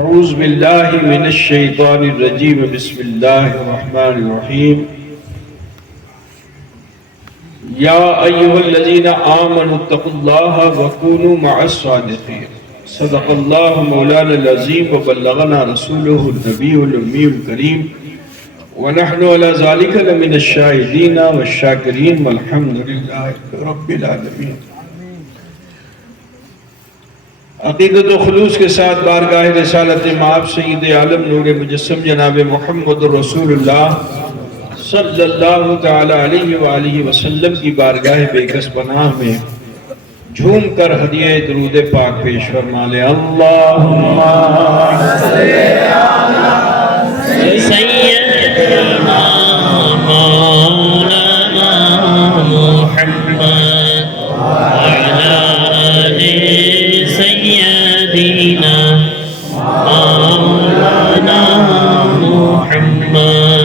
اعوذ باللہ من الشیطان الرجیم بسم اللہ الرحمن الرحیم یا ایہا الذین آمنوا اتقوا اللہ وکونوا مع الصادقین صدق اللہ مولانا العظیم وبلغنا رسولہ النبی الامی الکریم ونحن على ذلك لمن الشاہدین والشاکرین والحمد للہ رب العالمین۔ عقیدت و خلوص کے ساتھ بارگاہ رسالت مآب سید عالم نور مجسم جناب محمد رسول اللہ صلی اللہ تعالی علیہ وآلہ وسلم کی بارگاہ بے کس پناہ میں جھوم کر ہدیہ درود پاک پیش فرما لے۔ اللہم صلی علی سیدنا مولانا محمد وعلی آلہ سیدنا مولانا محمد۔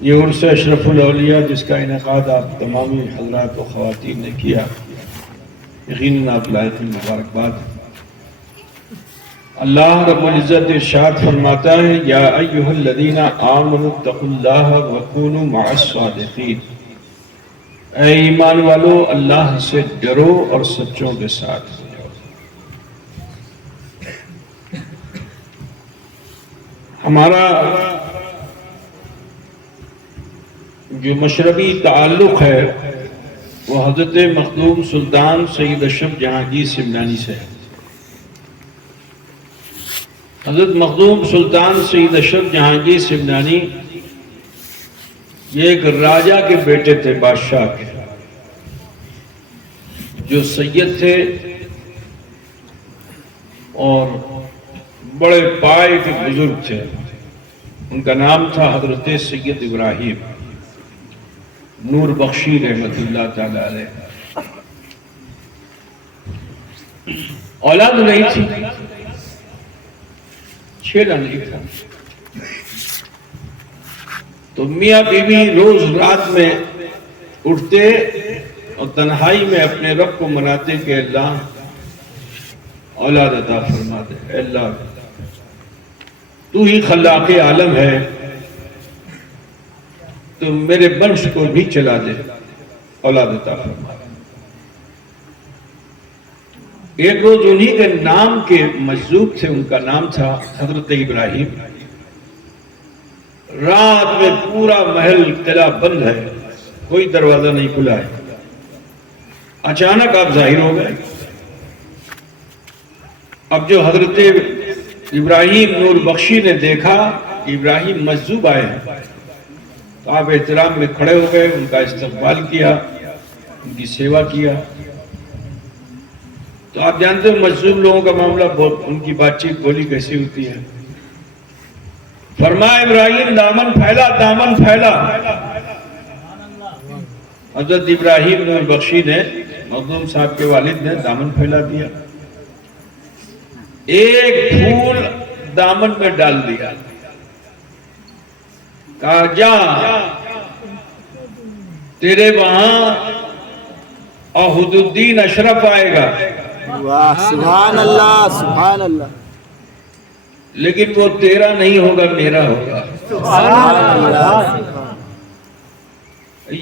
یہ عرس اشرف الاولیاء جس کا انعقاد آپ تمامی حضرات و خواتین نے کیا، یقیناً آپ لائق مبارکباد۔ اللہ رب العزت ارشاد فرماتا ہے یا ایھا الذین آمنوا اتقوا اللہ وکونوا مع الصادقین، اے ایمان والو اللہ سے ڈرو اور سچوں کے ساتھ ہو جاؤ۔ ہمارا جو مشربی تعلق ہے وہ حضرت مخدوم سلطان سید اشرف جہانگیر سمنانی سے ہے۔ حضرت مخدوم سلطان سید اشرف جہانگیر سمنانی یہ ایک راجہ کے بیٹے تھے، بادشاہ کے، جو سید تھے اور بڑے پائے کے بزرگ تھے۔ ان کا نام تھا حضرت سید ابراہیم نور بخشی رحمت اللہ تعالی علیہ۔ اولاد نہیں تھی، چھیلا نہیں تھا، تو میاں بیوی روز رات میں اٹھتے اور تنہائی میں اپنے رب کو مناتے کہ اللہ اولاد عطا فرما دے، اے اللہ تو ہی خلاق عالم ہے، تو میرے ونش کو بھی چلا دے، اولاد عطا فرما دے۔ ایک روز انہی کے نام کے مجذوب تھے، ان کا نام تھا حضرت ابراہیم۔ رات میں پورا محل قلعہ بند ہے، کوئی دروازہ نہیں کھلا ہے، اچانک آپ ظاہر ہو گئے۔ اب جو حضرت ابراہیم نور بخشی نے دیکھا کہ ابراہیم مجذوب آئے ہیں، تو آپ احترام میں کھڑے ہو گئے، ان کا استقبال کیا، ان کی سیوا کیا۔ تو آپ جانتے ہیں مجذوب لوگوں کا معاملہ بہت، ان کی بات چیت بولی کیسی ہوتی ہے۔ فرمایا ابراہیم دامن پھیلا، دامن پھیلا۔ حضرت ابراہیم نور بخشی نے، مخدوم صاحب کے والد نے دامن پھیلا دیا، ایک پھول دامن میں ڈال دیا، کہا جا تیرے وہاں احد الدین اشرف آئے گا۔ واہ سبحان اللہ سبحان اللہ۔ لیکن وہ تیرا نہیں ہوگا، میرا ہوگا۔ سبحان اللہ۔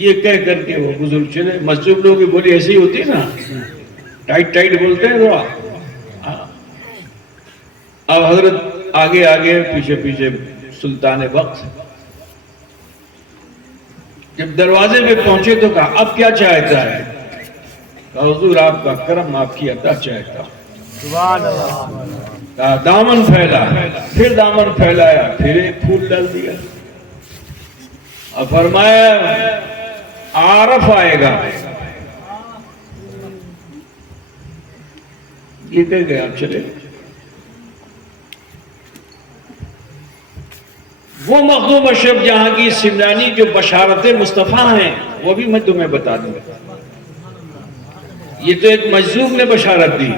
یہ کہہ کر کے وہ بزرگ چلے۔ مجذوب لوگوں کی بولی ایسی ہوتی ہے نا، ٹائٹ ٹائٹ بولتے ہیں وہ۔ اب حضرت آگے آگے پیچھے پیچھے سلطان وقت، جب دروازے پہ پہنچے تو کہا اب کیا چاہتا ہے؟ کہا حضور آپ کا کرم، آپ کی عطا چاہتا ہوں۔ سبحان اللہ۔ کہا دامن پھیلا، پھر دامن پھیلایا، پھر ایک پھول ڈال دیا، اور فرمایا عارف آئے گا۔ یہ کہہ گئے آپ چلے۔ وہ مخدوم اشرف جہانگیر سمنانی جو بشارت مصطفیٰ ہیں وہ بھی میں تمہیں بتا دوں گا۔ یہ تو ایک مجذوب نے بشارت دی۔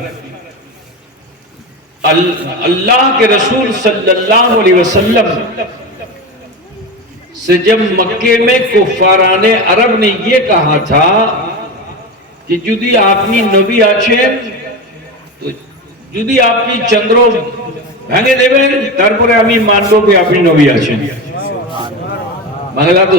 اللہ کے رسول صلی اللہ علیہ وسلم سے جب مکے میں کفاران عرب نے یہ کہا تھا کہ جدی آپنی نبی آچھیں تو যদি আপনি চন্দ্র ভেঙে দেবেন তারপরে আমি মানবো যে আপনি নবী আছেন। বাংলা তো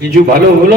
কিছু ভালো হলো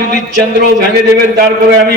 যদি চন্দ্র ভেঙে দেবেন তারপরে আমি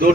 2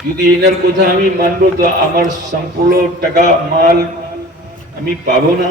যদি এনার কথা আমি মানবো তো আমার সম্পূর্ণ টাকা মাল আমি পাবো না,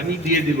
আমি দিয়ে দিব।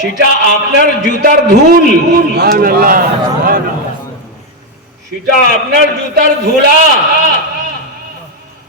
সেটা আপনার জুতার ধুল, সেটা আপনার জুতার ধুলা।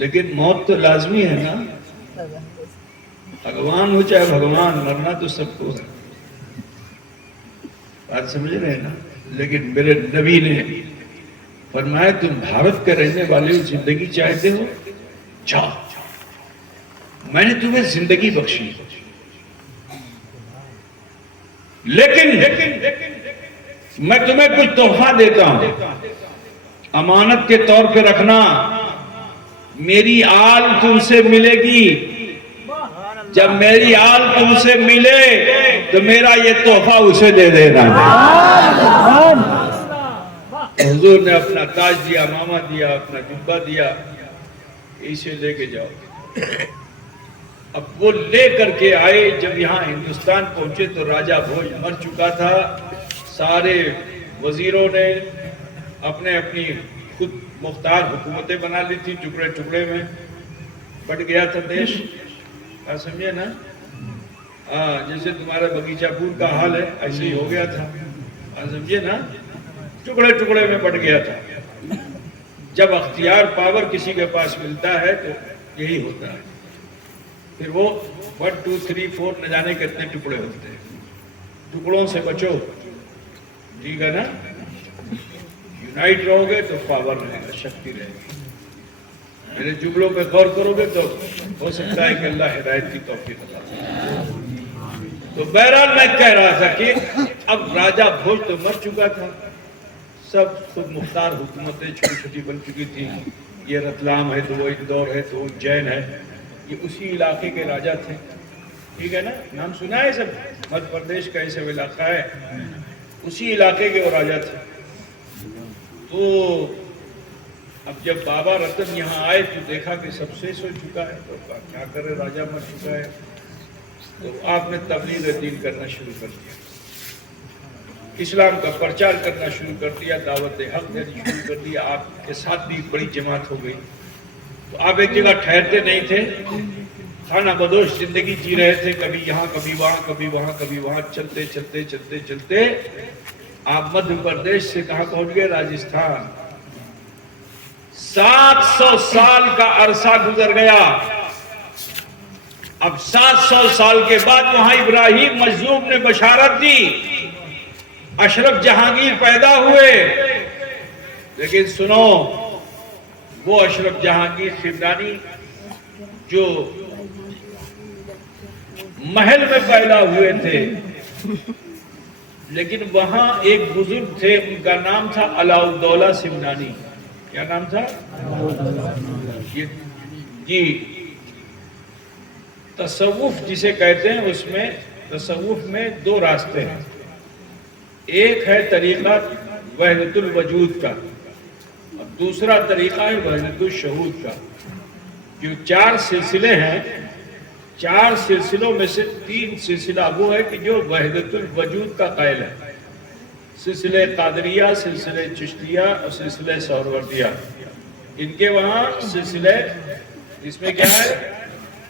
لیکن موت تو لازمی ہے نا. بھگوان ہو چاہے بھگوان، مرنا تو سب کو ہے. بات سمجھ رہے ہیں نا. لیکن میرے نبی نے فرمایا تم بھارت کے رہنے والے زندگی چاہتے ہو، جاؤ، میں نے تمہیں زندگی بخشی. لیکن میں تمہیں کچھ تحفہ دیتا ہوں، امانت کے طور پہ رکھنا. میری آل تم سے ملے گی. جب میری آل تم سے ملے تو میرا یہ تحفہ اسے دے دینا. حضور نے اپنا تاج دیا، ماما دیا، اپنا جبہ دیا، اسے لے کے جاؤ. اب وہ لے کر کے آئے. جب یہاں ہندوستان پہنچے تو راجہ بھوج مر چکا تھا. سارے وزیروں نے اپنی خود مختار حکومتیں بنا لی تھی. ٹکڑے ٹکڑے میں بٹ گیا تھا دیش. آپ سمجھے نا. جیسے تمہارا بغیچہ پور کا حال ہے ایسے ہی ہو گیا تھا. آپ سمجھے نا. ٹکڑے ٹکڑے میں بٹ گیا تھا. جب اختیار پاور کسی کے پاس ملتا ہے تو یہی ہوتا ہے. پھر وہ 1 2 3 4 نہ جانے کتنے ٹکڑے ہوتے ہیں. ٹکڑوں سے بچو، ٹھیک ہے نا. یونائٹ رہو گے تو پاور رہے گا، شکتی رہے گی. میرے جملوں پہ غور کرو گے تو ہو سکتا ہے کہ اللہ ہدایت کی توفیق عطا فرمائے. تو بہرحال میں کہہ رہا تھا کہ اب راجہ بھوج تو مر چکا تھا. سب خود مختار حکومتیں چھوٹی چھوٹی بن چکی تھی. یہ رتلام ہے تو وہ اندور ہے تو وہ اجین ہے. یہ اسی علاقے کے راجہ تھے. ٹھیک ہے نا. نام سنا ہے سب. مدھیہ پردیش کا ایسا علاقہ ہے، اسی علاقے کے وہ راجہ تھے. تو اب جب بابا رتن یہاں آئے تو دیکھا کہ سب شیش ہو چکا ہے. تو کیا کرے، راجہ مر چکا ہے. تو آپ نے تبلیغ دین کرنا شروع کر دیا، اسلام کا پرچار کرنا شروع کر دیا، دعوت حق دینی شروع کر دیا. آپ کے ساتھ بھی بڑی جماعت ہو گئی. تو آپ ایک جگہ ٹھہرتے نہیں تھے، خانہ بدوش زندگی جی رہے تھے. کبھی یہاں کبھی وہاں، کبھی وہاں کبھی وہاں، چلتے چلتے چلتے چلتے آپ مدھیہ پردیش سے کہاں پہنچ گئے؟ راجستھان. 700 سال کا عرصہ گزر گیا. اب 700 سال کے بعد وہاں ابراہیم مجذوب نے بشارت دی، اشرف جہانگیر پیدا ہوئے. لیکن سنو، وہ اشرف جہانگیر سمنانی جو محل میں پیدا ہوئے تھے، لیکن وہاں ایک بزرگ تھے، ان کا نام تھا علاء الدولہ سمنانی. کیا نام تھا؟ جی. تصوف جسے کہتے ہیں، اس میں تصوف میں 2 راستے ہیں. ایک ہے طریقہ وحدت الوجود کا، اور دوسرا طریقہ ہے وحدت الشہود کا. جو 4 سلسلے ہیں، 4 سلسلوں میں سے 3 سلسلہ وہ ہے کہ جو وحدت الوجود کا قائل ہے. سلسلہ قادریہ، سلسلہ چشتیہ اور سلسلہ سہروردیہ. ان کے وہاں سلسلہ اس میں کیا ہے؟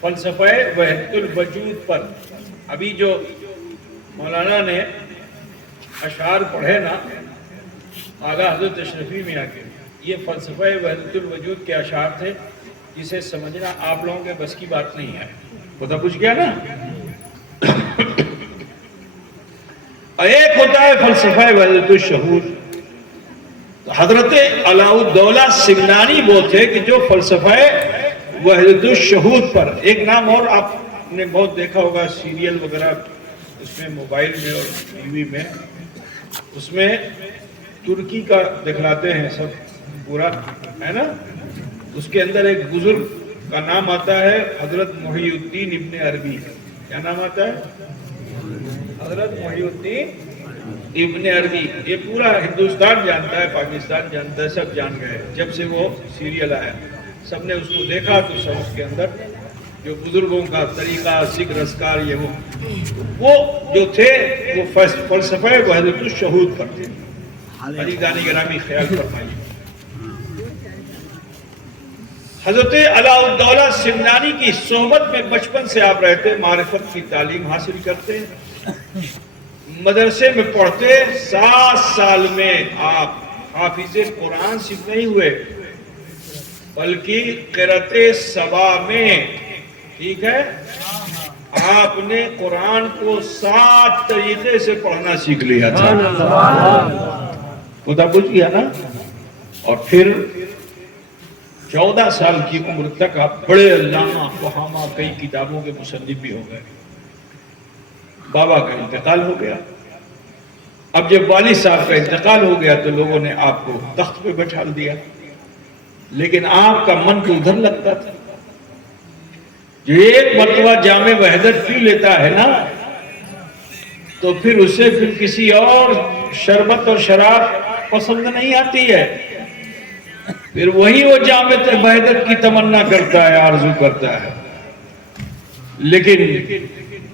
فلسفہ وحدت الوجود پر. ابھی جو مولانا نے اشعار پڑھے نا آغا حضرت اشرفی میں آ کے، یہ فلسفہ وحدت الوجود کے اشعار تھے، جسے سمجھنا آپ لوگوں کے بس کی بات نہیں ہے. خدا پوچھ گیا نا. ایک ہوتا ہے فلسفہ وحدت الشہود. حضرت علاء الدولہ سمنانی وہ تھے کہ جو فلسفہ وحدت الشہود پر. ایک نام اور آپ نے بہت دیکھا ہوگا سیریل وغیرہ، اس میں موبائل میں اور ٹی وی میں، اس میں ترکی کا دکھلاتے ہیں سب پورا، ہے نا. اس کے اندر ایک بزرگ کا نام آتا ہے حضرت محی الدین ابن عربی. کیا نام آتا ہے؟ حضرت محی الدین ابن عربی. یہ پورا ہندوستان جانتا ہے، پاکستان جانتا ہے، سب جان گئے. جب سے وہ سیریل آیا سب نے اس کو دیکھا تو سب اس کے اندر جو بزرگوں کا طریقہ، ذکر اذکار، یہ وہ جو تھے وہ فلسفہ وحدت الشہود پر تھے. عزیزان گرامی خیال فرمائیے. حضرت علاء الدولہ سمنانی کی صحبت میں بچپن سے آپ رہتے، معرفت کی تعلیم حاصل کرتے، مدرسے میں پڑھتے. 7 سال میں آپ حافظ قرآن صرف نہیں ہوئے، بلکہ قرأت سبا میں، ٹھیک ہے، آپ نے قرآن کو 7 طریقے سے پڑھنا سیکھ لیا تھا، خدا بجھ گیا نا. اور پھر 14 سال کی عمر تک آپ بڑے علامہ فہامہ کئی کتابوں کے مصنف بھی ہو گئے. بابا کا انتقال ہو گیا. اب جب والد صاحب کا انتقال ہو گیا تو لوگوں نے آپ کو تخت پہ بٹھا دیا، لیکن آپ کا من تو ادھر لگتا تھا. جو ایک مرتبہ جام وحدت پی لیتا ہے نا تو پھر اسے پھر کسی اور شربت اور شراب پسند نہیں آتی ہے، پھر وہی وہ جام وحدت کی تمنا کرتا ہے، آرزو کرتا ہے. لیکن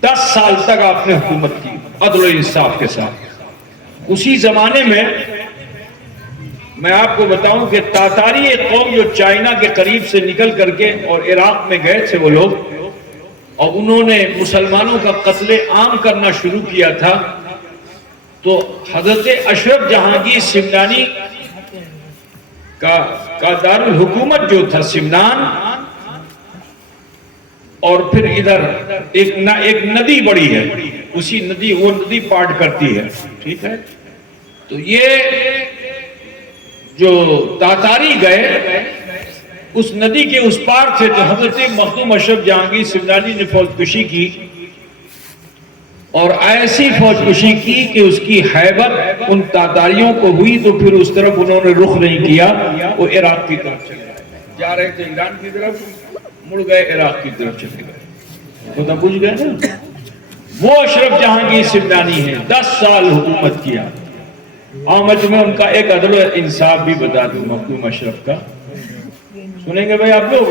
10 سال تک آپ نے حکومت کی عدل و انصاف کے ساتھ. اسی زمانے میں آپ کو بتاؤں کہ تاتاری ایک قوم جو چائنا کے قریب سے نکل کر کے اور عراق میں گئے تھے وہ لوگ، اور انہوں نے مسلمانوں کا قتل عام کرنا شروع کیا تھا. تو حضرت اشرف جہانگیر سمنانی کا دارالحکومت جو تھا سمنان، اور پھر ادھر ایک ندی بڑی ہے، اسی ندی وہ ندی پارٹ کرتی ہے، ٹھیک ہے. تو یہ جو تاتاری گئے اس ندی کے اس پار تھے تو حضرت مخدوم اشرف جہانگیر سمنانی نے فوج کشی کی، اور ایسی فوج کشی کی کہ اس کی ہیبت ان تاتاریوں کو ہوئی. تو پھر اس طرف انہوں نے رخ نہیں کیا، وہ عراق کی طرف چلے گئے. جا رہے تھے ایران کی طرف، مڑ گئے عراق کی طرف چلے گئے. خدا بوجھ گئے نا. وہ اشرف جہانگیر سمنانی ہیں، 10 سال حکومت کیا. اور میں تمہیں ان کا ایک عدل و انصاف بھی بتا دوں مخدوم اشرف کا. سنیں گے بھائی آپ لوگ؟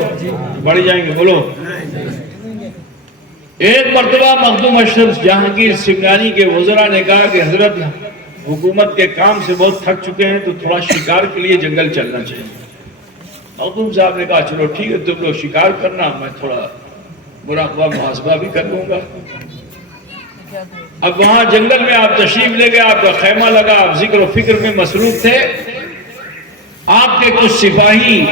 بڑھ جائیں گے، بولو. ایک مرتبہ مخدوم اشرف جہانگیر سمنانی کے وزراء نے کہا کہ حضرت حکومت کے کام سے بہت تھک چکے ہیں تو تھوڑا شکار کے لیے جنگل چلنا چاہیے. مخدوم صاحب نے کہا چلو ٹھیک ہے، تم لوگ شکار کرنا، میں تھوڑا مراقبہ محاسبہ بھی کر لوں گا. اب وہاں جنگل میں آپ تشریف لے گئے، آپ کا خیمہ لگا، آپ ذکر و فکر میں مصروف تھے. آپ کے کچھ سپاہی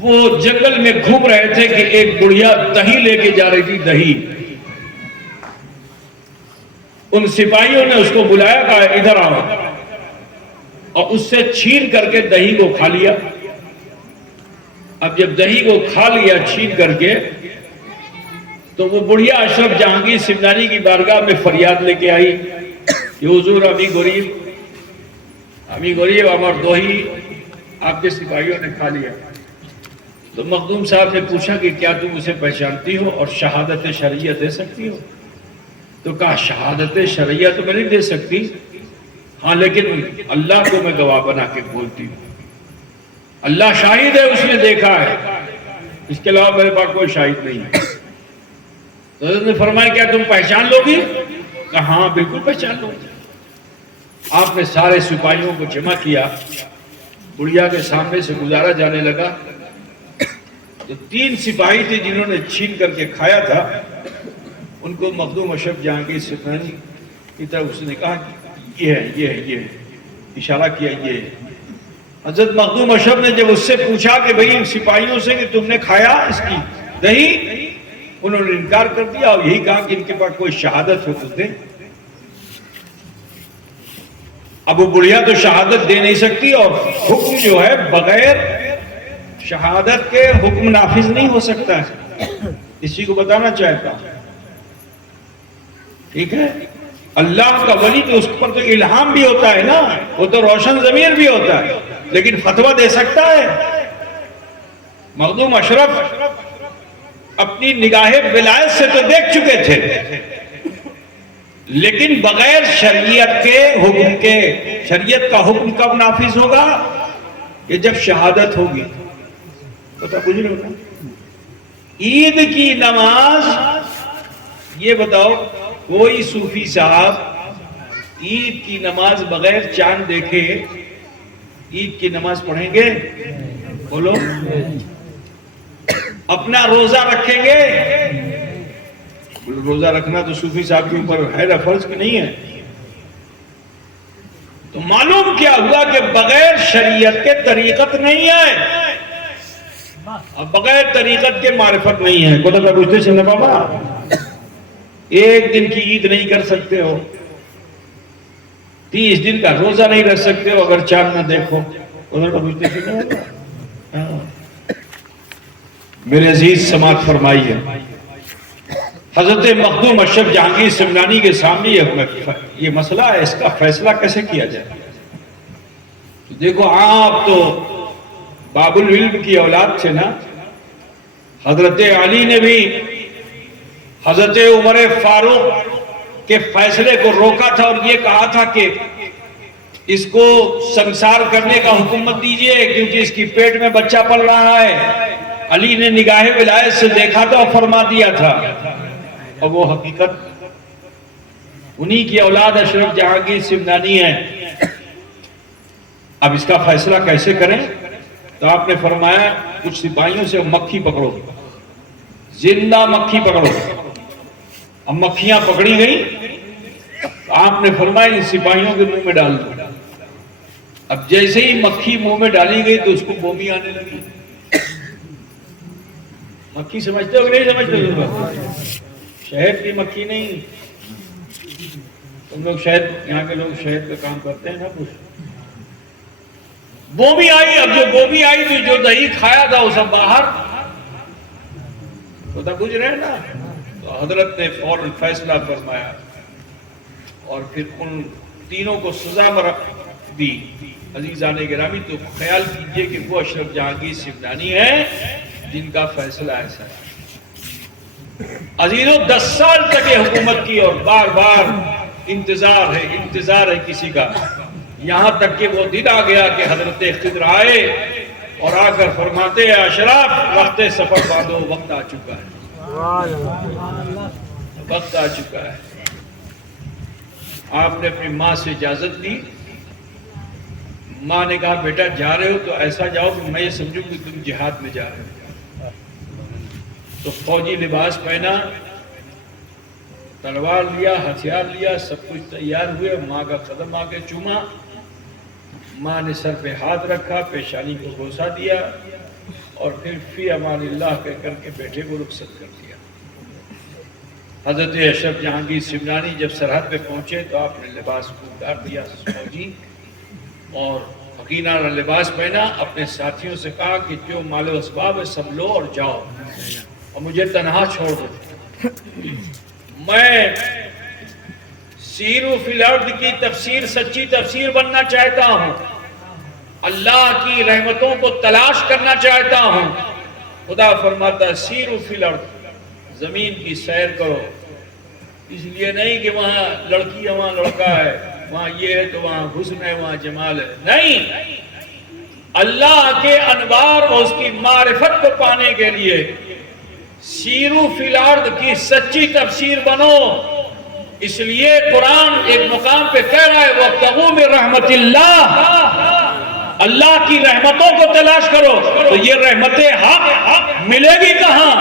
وہ جنگل میں گھوم رہے تھے کہ ایک بڑھیا دہی لے کے جا رہی تھی، دہی. ان سپاہیوں نے اس کو بلایا، کہا ادھر آؤ، اور اس سے چھین کر کے دہی کو کھا لیا. اب جب دہی کو کھا لیا چھین کر کے تو وہ بڑھیا اشرف جہانگیر سمنانی کی بارگاہ میں فریاد لے کے آئی کہ حضور امی غریب ہمار دوہی آپ کے سپاہیوں نے کھا لیا. تو مخدوم صاحب نے پوچھا کہ کیا تم اسے پہچانتی ہو اور شہادت شرعیہ دے سکتی ہو؟ تو کہا شہادت شرعیہ تو میں نہیں دے سکتی، ہاں لیکن اللہ کو میں گواہ بنا کے بولتی ہوں. اللہ شاہد ہے، اس نے دیکھا ہے، اس کے علاوہ میرے پاس کوئی شاہد نہیں ہے. تو حضرت نے فرمایا کیا تم پہچان لو گی؟ کہا ہاں بالکل پہچان لو گی. آپ نے سارے سپاہیوں کو جمع کیا، بڑھیا کے سامنے سے گزارا جانے لگا. تو 3 سپاہی تھے جنہوں نے چھین کر کے کھایا تھا، ان کو مخدوم اشرف جہانگیر سمنانی کی طرف اس نے کہا یہ ہے، اشارہ کیا یہ ہے. حضرت مخدوم اشرف نے جب اس سے پوچھا کہ بھئی ان سپاہیوں سے کہ تم نے کھایا اس کی دہی، انہوں نے انکار کر دیا اور یہی کہا کہ ان کے پاس کوئی شہادت ہو تو دیں. اب وہ بڑھیا تو شہادت دے نہیں سکتی، اور حکم جو ہے بغیر شہادت کے حکم نافذ نہیں ہو سکتا ہے. اسی کو بتانا چاہتا ہوں، ٹھیک ہے. اللہ کا ولی تو اس پر تو الہام بھی ہوتا ہے نا، وہ تو روشن ضمیر بھی ہوتا ہے، لیکن فتویٰ دے سکتا ہے. مخدوم اشرف اپنی نگاہ ولایت سے تو دیکھ چکے تھے، لیکن بغیر شریعت کے حکم کے، شریعت کا حکم کب نافذ ہوگا؟ کہ جب شہادت ہوگی. پتہ کچھ نہیں ہوتا. عید کی نماز، یہ بتاؤ کوئی صوفی صاحب عید کی نماز بغیر چاند دیکھے عید کی نماز پڑھیں گے؟ بولو. اپنا روزہ رکھیں گے؟ روزہ رکھنا تو صوفی صاحب کے اوپر ہے نا، فرض کہ نہیں ہے؟ تو معلوم کیا ہوا کہ بغیر شریعت کے طریقت نہیں ہے، اب بغیر طریقت کے معرفت نہیں ہے. خدا کا پوچھتے چلنا بابا، ایک دن کی عید نہیں کر سکتے ہو، 30 دن کا روزہ نہیں رکھ سکتے ہو اگر چاند نہ دیکھو. خدا کا پوچھتے چلنا بابا. میرے عزیز سماعت فرمائیے، حضرت مخدوم اشرف جہانگیر سمنانی کے سامنے یہ مسئلہ ہے، اس کا فیصلہ کیسے کیا جائے. دیکھو آپ تو باب العلم کی اولاد تھے نا. حضرت علی نے بھی حضرت عمر فاروق کے فیصلے کو روکا تھا اور یہ کہا تھا کہ اس کو سنسار کرنے کا حکم مت دیجیے کیونکہ اس کی پیٹ میں بچہ پل رہا ہے. علی نے نگاہ ولایت سے دیکھا تھا اور فرما دیا تھا، اور وہ حقیقت انہی کی اولاد اشرف جہانگیر سمنانی ہے. اب اس کا فیصلہ کیسے کریں؟ تو آپ نے فرمایا کچھ سپاہیوں سے مکھی پکڑو، زندہ مکھی پکڑو. اب مکھیاں پکڑی گئی، آپ نے فرمایا ان سپاہیوں کے منہ میں ڈال دو. اب جیسے ہی مکھی منہ میں ڈالی گئی تو اس کو بومی آنے لگی. مکھی سمجھتے ہو کہ نہیں سمجھتے؟ شہد کی مکھی نہیں. تم لوگ شہد، یہاں کے لوگ شہد کا کام کرتے ہیں نا. کچھ بومی آئی. اب جو بومی آئی تو جو دہی کھایا تھا وہ سب باہر. خدا بوجھ رہے ہیں نا. تو حضرت نے فوراً فیصلہ فرمایا اور پھر ان تینوں کو سزا دی. عزیزان گرامی، تو خیال کیجئے کہ وہ اشرف جہانگیر سمنانی ہے جن کا فیصلہ ایسا ہے. عزیزوں 10 سال تک یہ حکومت کی اور بار بار انتظار ہے کسی کا، یہاں تک کہ وہ دن آ گیا کہ حضرت خضر آئے اور آ کر فرماتے ہیں اشراف وقت سفر باندھو، وقت آ چکا ہے، وقت آ چکا ہے. آپ نے اپنی ماں سے اجازت لی. ماں نے کہا بیٹا جا رہے ہو تو ایسا جاؤ کہ میں یہ سمجھوں کہ تم جہاد میں جا رہے ہو. تو فوجی لباس پہنا، تلوار لیا، ہتھیار لیا، سب کچھ تیار ہوئے. ماں کا قدم آ کے چوما. ماں نے سر پہ ہاتھ رکھا، پیشانی کو بوسہ دیا اور پھر فی امان اللہ کہہ کر کے بیٹے کو رخصت کر دیا. حضرت اشرف جہانگیر سمنانی جب سرحد پہ پہنچے تو آپ نے لباس کو اتار دیا فوجی اور حقیقانہ لباس پہنا. اپنے ساتھیوں سے کہا کہ جو مال و اسباب ہے سب لو اور جاؤ اور مجھے تنہا چھوڑ دو. میں سیرو فی الارض کی تفسیر سچی تفسیر بننا چاہتا ہوں، اللہ کی رحمتوں کو تلاش کرنا چاہتا ہوں. خدا فرماتا سیرو فی الارض، زمین کی سیر کرو. اس لیے نہیں کہ وہاں لڑکی ہے وہاں لڑکا ہے، وہاں یہ ہے تو وہاں حسن ہے وہاں جمال ہے. نہیں، اللہ کے انوار اور اس کی معرفت کو پانے کے لیے سیرو فی الارض کی سچی تفسیر بنو. اس لیے قرآن ایک مقام پہ کہہ رہا ہے وَابْتَغُوا مِن رَحْمَتِ اللَّهِ، اللہ کی رحمتوں کو تلاش کرو. تو یہ رحمت حق ملے گی کہاں؟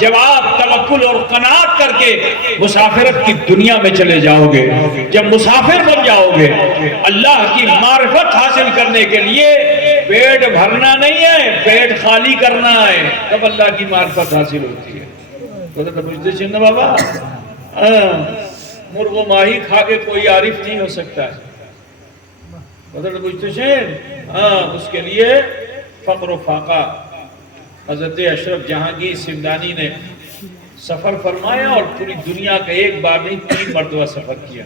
جب آپ توکل اور قناعت کر کے مسافرت کی دنیا میں چلے جاؤ گے. جب مسافر بن جاؤ گے، اللہ کی معرفت حاصل کرنے کے لیے پیٹ بھرنا نہیں ہے، پیٹ خالی کرنا ہے، تب اللہ کی معرفت حاصل ہوتی ہے. تو پوچھتے چلنا بابا، مرغ و ماہی کھا کے کوئی عارف نہیں ہو سکتا ہے. بدل پوچھتے ہیں اس کے لیے فقر و فاقہ. حضرت اشرف جہانگیر سمنانی نے سفر فرمایا اور پوری دنیا کا ایک بار نہیں 3 مرتبہ سفر کیا.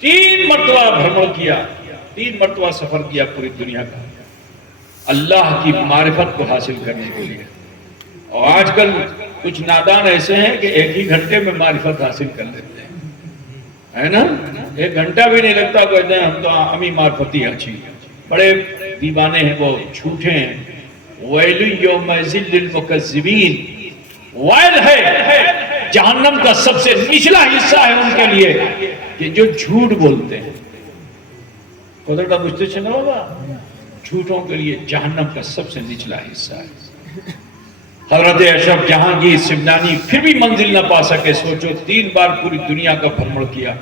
3 مرتبہ بھرمڑ کیا، 3 مرتبہ سفر کیا پوری دنیا کا اللہ کی معرفت کو حاصل کرنے کے لیے. اور آج کل کچھ نادان ایسے ہیں کہ 1 ہی گھنٹے میں معرفت حاصل کر لیتے ہیں، ہے نا. 1 گھنٹہ بھی نہیں لگتا، کہتے ہیں ہم تو ہمیں معرفتی اچھی. بڑے دیوانے ہیں، وہ جھوٹے ہیں. وَيْلٌ يَوْمَئِذٍ لِّلْمُكَذِّبِينَ، وائل ہے، جہنم کا سب سے نچلا حصہ ہے ان کے لیے کہ جو جھوٹ بولتے ہیں. خدا کا پوچھتے چلنا ہوگا، جھوٹوں کے لیے جہنم کا سب سے نچلا حصہ ہے. حضرت اشرف جہانگیر سمنانی پھر بھی منزل نہ پا سکے. سوچو 3 بار پوری دنیا کا بھرمڑ کیا.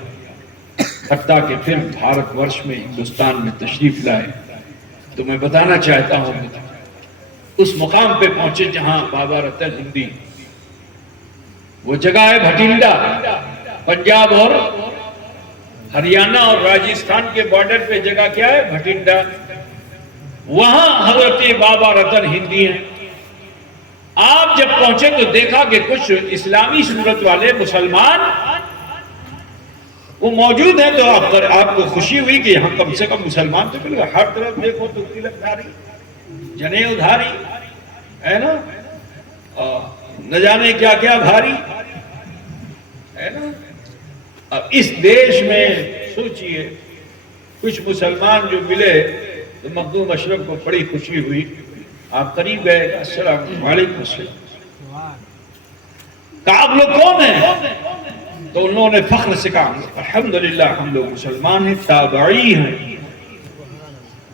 حتیٰ کہ پھر بھارت ورش میں ہندوستان میں تشریف لائے. تو میں بتانا چاہتا ہوں اس مقام پہ پہنچے جہاں بابا رتن ہندی، وہ جگہ ہے بھٹنڈا، پنجاب اور ہریانہ اور راجستھان کے بارڈر پہ جگہ کیا ہے؟ بھٹنڈا. وہاں حضرت بابا رتن ہندی ہیں. آپ جب پہنچے تو دیکھا کہ کچھ اسلامی صورت والے مسلمان وہ موجود ہیں. تو آپ کو خوشی ہوئی کہ یہاں کم سے کم مسلمان تو مل گئے. ہر طرف دیکھو تو تلک دھاری، جنیو دھاری ہے نا، نہ جانے کیا کیا بھاری ہے نا. اب اس دیش میں سوچئے کچھ مسلمان جو ملے تو مخدوم اشرف کو بڑی خوشی ہوئی. آپ قریب گئے، السلام علیکم السلام، کہا آپ لوگ کون ہیں؟ تو انہوں نے فخر سے کہا الحمدللہ ہم لوگ مسلمان ہیں، تابعی ہیں.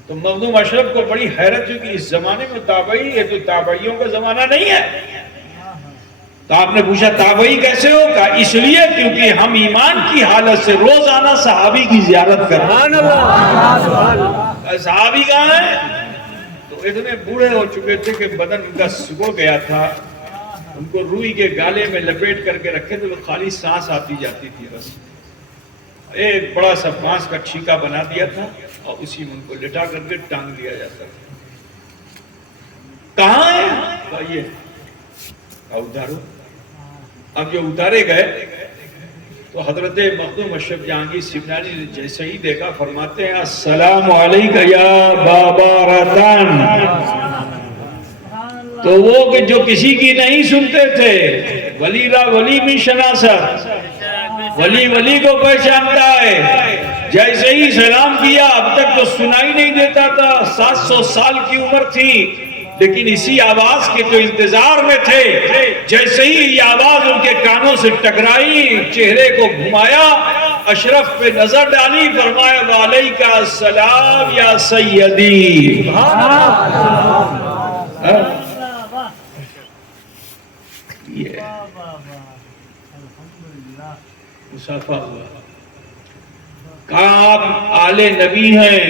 تو مخدوم اشرف کو بڑی حیرت ہوئی کہ اس زمانے میں تابعی ہے، تو تابعیوں کا زمانہ نہیں ہے. تو آپ نے پوچھا تابعی کیسے ہو؟ کہا اس لیے کیونکہ ہم ایمان کی حالت سے روزانہ صحابی کی زیارت کرتے ہیں. صحابی کہاں ہیں؟ تو اتنے بوڑھے ہو چکے تھے کہ بدن ان کا سکڑ گیا تھا. ان کو روئی کے گالے میں لپیٹ کر کے رکھے تھے، وہ خالی سانس آتی جاتی تھی بس. ایک بڑا سا بانس کا چھیکا بنا دیا تھا اور اسی میں ان کو لٹا کر کے ٹانگ دیا جاتا تھا. کہاں ہے؟ یہ اتارو. اب جو اتارے گئے تو حضرت مخدوم اشرف جہانگیر سمنانی نے جیسے ہی دیکھا فرماتے ہیں السلام علیکہ یا بابا رتن. تو وہ کہ جو کسی کی نہیں سنتے تھے، ولی را ولی میں شناست، ولی ولی کو پہچانتا ہے. جیسے ہی سلام کیا اب تک تو سنائی نہیں دیتا تھا. 700 سال کی عمر تھی لیکن اسی آواز کے جو انتظار میں تھے. جیسے ہی یہ آواز ان کے کانوں سے ٹکرائی، چہرے کو گھمایا، اشرف پہ نظر ڈالی، فرمایا وعلیکہ السلام یا سیدی. یہ مصافحہ ہوا. کہا آپ آل نبی ہیں،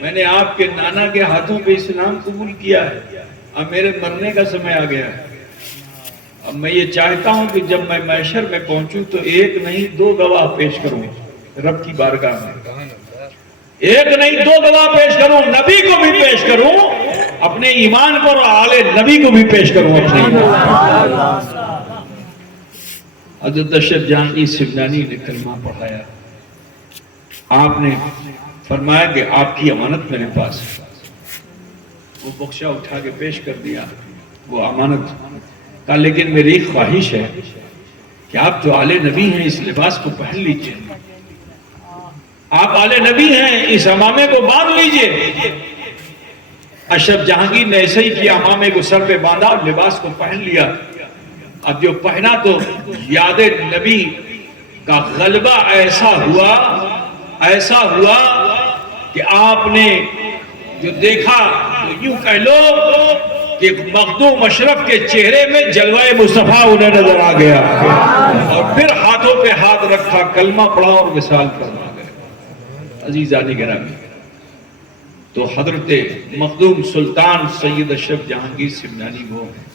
میں نے آپ کے نانا کے ہاتھوں پہ اسلام قبول کیا ہے. اب میرے مرنے کا سمے آ گیا ہے. اب میں یہ چاہتا ہوں کہ جب میں محشر میں پہنچوں تو ایک نہیں 2 گواہ پیش کروں رب کی بارگاہ میں. ایک نہیں 2 گواہ پیش کروں، نبی کو بھی پیش کروں اپنے ایمان پر اور آل نبی کو بھی پیش کروں اپنے ایمان. حضرت اشرف جہانگیر سمنانی نے کلمہ پڑھایا. آپ نے فرمایا کہ آپ کی امانت میرے پاس ہے. وہ بخشا اٹھا کے پیش کر دیا وہ امانت. کہا لیکن میری ایک خواہش ہے کہ آپ جو آل نبی ہیں اس لباس کو پہن لیجئے. آپ آل نبی ہیں اس امامے کو باندھ لیجئے. اشرف جہانگیر نے ایسے ہی کیا، امامے کو سر پہ باندھا اور لباس کو پہن لیا. اب جو پہنا تو یاد نبی کا غلبہ ایسا ہوا کہ آپ نے جو دیکھا تو یوں کہہ لو کہ مخدوم اشرف کے چہرے میں جلوہ مصطفیٰ انہیں نظر آ گیا اور پھر ہاتھوں پہ ہاتھ رکھا، کلمہ پڑھا اور وصال فرما گئے. عزیزان گرامی، تو حضرت مخدوم سلطان سید اشرف جہانگیر سمنانی وہ ہیں.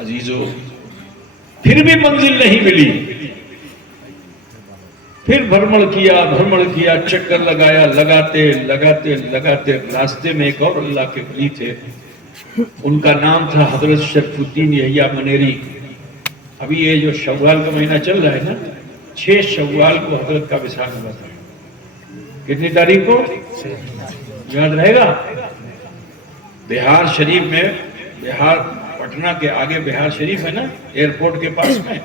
عزیزو پھر بھی منزل نہیں ملی. پھر بھرمڑ کیا، چکر لگایا، لگاتے راستے میں ایک اور اللہ کے ولی تھے. ان کا نام تھا حضرت شرف الدین یحییٰ منیری. ابھی یہ جو شوال کا مہینہ چل رہا ہے نا، 6 شوال کو حضرت کا وصال ہوا تھا. کتنی تاریخ کو یاد رہے گا؟ بہار شریف میں، بہار پٹنہ کے آگے بہار شریف ہے نا ایئرپورٹ کے پاس میں،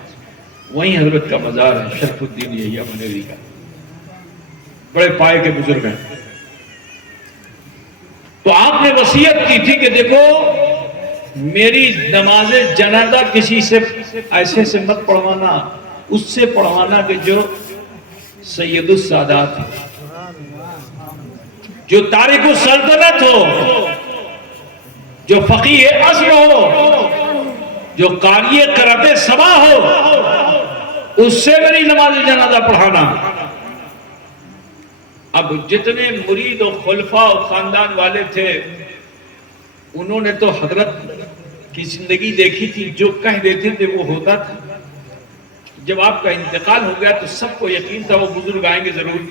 وہیں حضرت کا مزار ہے شرف الدین یحییٰ منیری کا. بڑے پائے کے بزرگ ہیں. تو آپ نے وصیت کی تھی کہ دیکھو میری نماز جنازہ کسی سے ایسے سے مت پڑھوانا، اس سے پڑھوانا کہ جو سید السادات ہے، جو تارک السلطنت ہو، جو فقیہ اصل ہو، جو قاری قرأت سما ہو، اس سے میری نماز جنازہ پڑھانا. اب جتنے مرید و خلفاء و خاندان والے تھے انہوں نے تو حضرت کی زندگی دیکھی تھی، جو کہہ دیتے تھے وہ ہوتا تھا۔ جب آپ کا انتقال ہو گیا تو سب کو یقین تھا وہ بزرگ آئیں گے ضرور،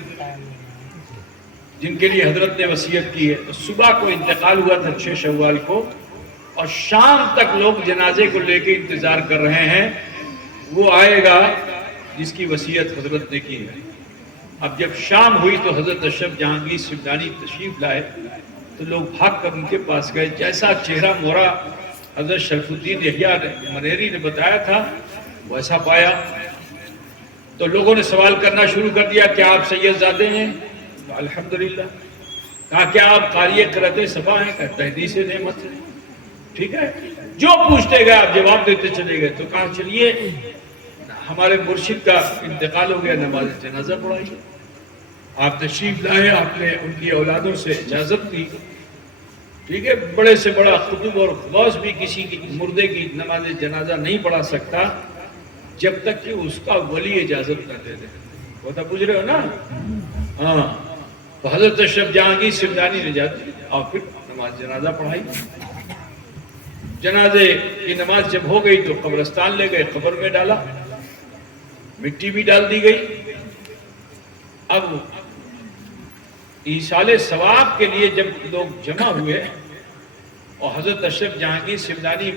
جن کے لیے حضرت نے وصیت کی ہے۔ تو صبح کو انتقال ہوا تھا 6 شوال کو، اور شام تک لوگ جنازے کو لے کے انتظار کر رہے ہیں، وہ آئے گا جس کی وصیت حضرت نے کی ہے۔ اب جب شام ہوئی تو حضرت اشرف جہانگیر سمنانی تشریف لائے تو لوگ بھاگ کر ان کے پاس گئے۔ جیسا چہرہ مورا حضرت شرف الدین یحییٰ منیری نے بتایا تھا ویسا پایا۔ تو لوگوں نے سوال کرنا شروع کر دیا، کیا آپ سید زادے ہیں؟ الحمدللہ۔ کہا کیا آپ قاری قرأت صفا ہیں؟ کہا تحدیث نعمت ہے۔ ٹھیک ہے، جو پوچھتے گئے آپ جواب دیتے چلے گئے۔ تو کہا چلیے ہمارے مرشد کا انتقال ہو گیا، نماز جنازہ پڑھائیے۔ آپ تشریف لائے، آپ نے ان کی اولادوں سے اجازت دی، ٹھیک ہے، بڑے سے بڑا قطب اور غوث بھی کسی کی مردے کی نماز جنازہ نہیں پڑھا سکتا جب تک کہ اس کا ولی اجازت نہ دے دے۔ وہ تو پوچھ رہے ہو نا؟ ہاں، تو حضرت اشرف جہانگیر سمنانی نے اجازت دی اور پھر نماز جنازہ پڑھائی۔ جنازے کی نماز جب ہو گئی تو قبرستان لے گئے، قبر میں ڈالا، مٹی بھی ڈال دی گئی۔ اب ایصال ثواب کے لیے جب لوگ جمع ہوئے اور حضرت اشرف جہانگیر سمنانی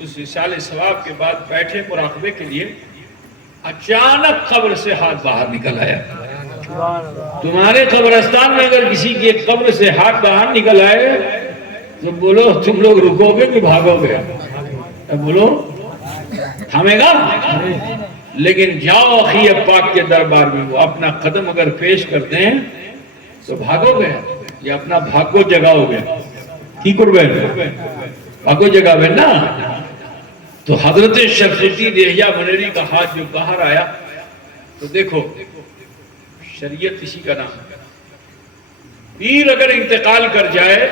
اس ایصال ثواب کے بعد بیٹھے مراقبے کے لیے، اچانک قبر سے ہاتھ باہر نکل آیا۔ تمہارے قبرستان میں اگر کسی کی ایک قبر سے ہاتھ باہر نکل آئے تو بولو تم لوگ رکو گے کہ بھاگو گے؟ بولو تھامے گا؟ لیکن جاؤ اخی پاک کے دربار میں، وہ اپنا قدم اگر پیش کرتے ہیں تو بھاگو گے یا اپنا بھاگو جگاؤ گے؟ کی کربے بھاگو جگہ میں نا۔ تو حضرت شرف الدین یحییٰ منیری کا ہاتھ جو باہر آیا تو دیکھو شریعت اسی کا نام ہے۔ پیر اگر انتقال کر جائے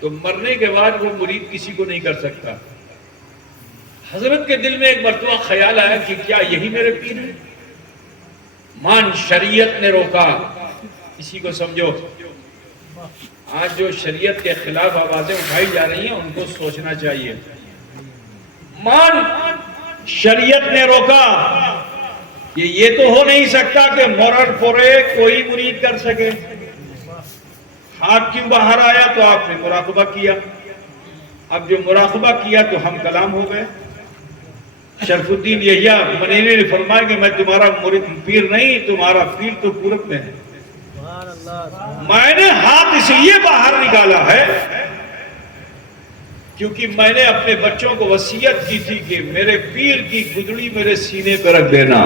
تو مرنے کے بعد وہ مرید کسی کو نہیں کر سکتا۔ حضرت کے دل میں ایک مرتبہ خیال آیا کہ کیا یہی میرے پیر ہیں؟ مان شریعت نے روکا، اسی کو سمجھو۔ آج جو شریعت کے خلاف آوازیں اٹھائی جا رہی ہیں ان کو سوچنا چاہیے۔ مان شریعت نے روکا کہ یہ تو ہو نہیں سکتا کہ مرر پورے کوئی مرید کر سکے۔ ہاتھ کیوں باہر آیا؟ تو آپ نے مراقبہ کیا۔ اب جو مراقبہ کیا تو ہم کلام ہو گئے۔ شرف الدین یحییٰ منیری نے فرمایا کہ میں تمہارا مرید پیر نہیں، تمہارا پیر تو پورب میں ہے۔ میں نے ہاتھ اس لیے باہر نکالا ہے کیونکہ میں نے اپنے بچوں کو وصیت کی تھی کہ میرے پیر کی گدڑی میرے سینے پہ رکھ دینا،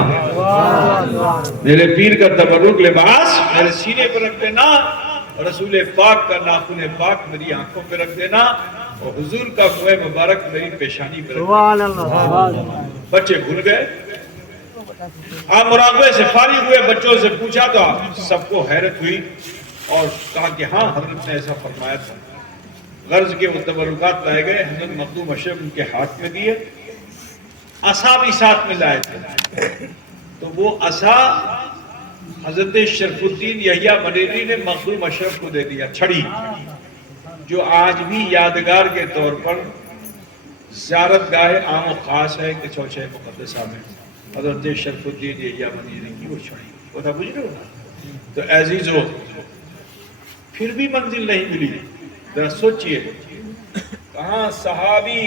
میرے پیر کا تبرک لباس میرے سینے پہ رکھ دینا، رسول پاک کا ناخن پاک میری آنکھوں پہ رکھ دینا، اور حضور کا منہ مبارک میری پیشانی پہ رکھ دینا۔ بچے بھول گئے۔ آپ مراقبے سے فارغ ہوئے، بچوں سے پوچھا تو سب کو حیرت ہوئی اور کہا کہ ہاں حضرت نے ایسا فرمایا تھا۔ غرض کے وہ تبرکات لائے گئے، حضرت مخدوم اشرف ان کے ہاتھ میں دیے، عصا بھی ساتھ میں لائے تھے۔ تو وہ عصا حضرت شرف الدین یحییٰ منیری نے مخدوم اشرف کو دے دیا، چھڑی، جو آج بھی یادگار کے طور پر زیارت گاہ عام و خاص ہے کہ چوچہ مقدسہ میں حضرت شرف الدین یحییٰ منیری کی وہ چھڑی، وہ تھا بجھ رہے ہو نا۔ تو عزیزو پھر بھی منزل نہیں ملی۔ ذرا سوچئے، کہاں صحابی